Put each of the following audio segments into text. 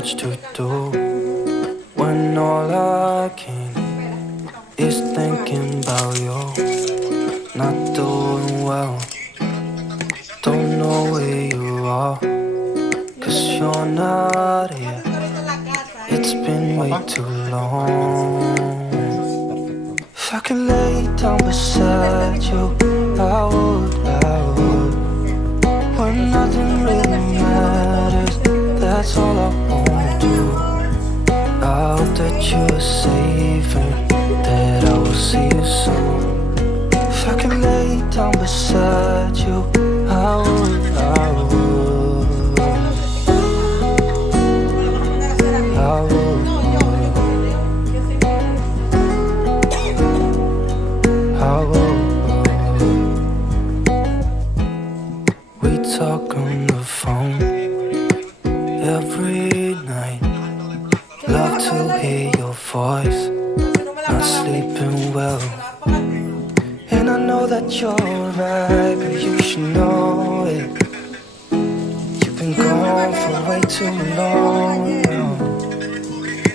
much to do when all I can is thinking about you. Not doing well, don't know where you are, 'cause you're not here. It's been way too long. If I could lay down beside you, I would, when nothing really matters, that's all I wanna do. I hope that you are safe and that I will see you soon. If I could lay down beside you, I would, I would, I would, I would. We talk on the phone every night. Love to hear your voice, not sleeping well. And I know that you're right, but you should know it. You've been gone for way too long now.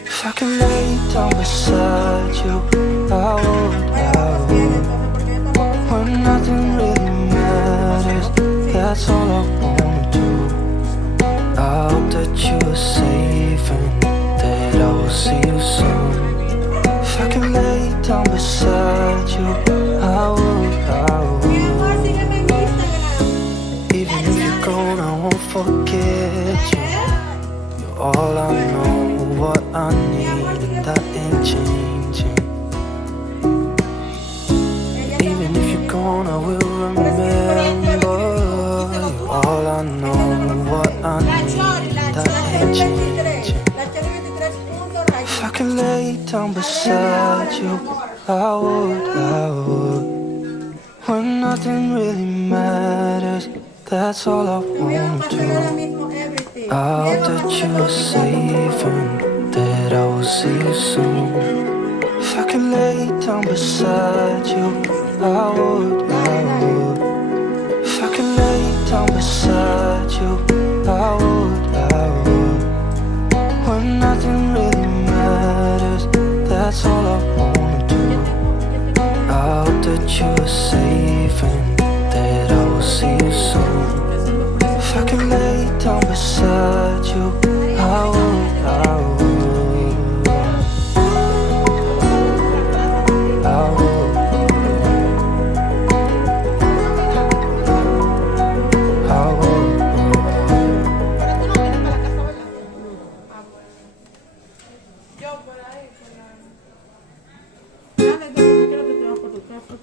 If I could lay down beside you, I would, when nothing really matters, that's all I wanna do. I hope that you are safe and that I will see you soon. If I could lay down beside you, I would, I would. Even if you're gone, I won't forget you. You're all I know, what I need, and that ain't changing. Even if you're gone, I will remember. You're all I know, what I need, and that ain't changing. If I could lay down beside you, I would, when nothing really matters, that's all I wanna do. I hope that you are safe and that I will see you soon. If I could lay down beside you, I would, if I could lay down beside you, I would, when nothing really matters, that's all I wanna do. I hope that you are safe and that I will see you soon. If I could lay down beside you, I would, I would, I would, I would. Yo por ahí, por la... Dale, quiero que te vas por tu casa.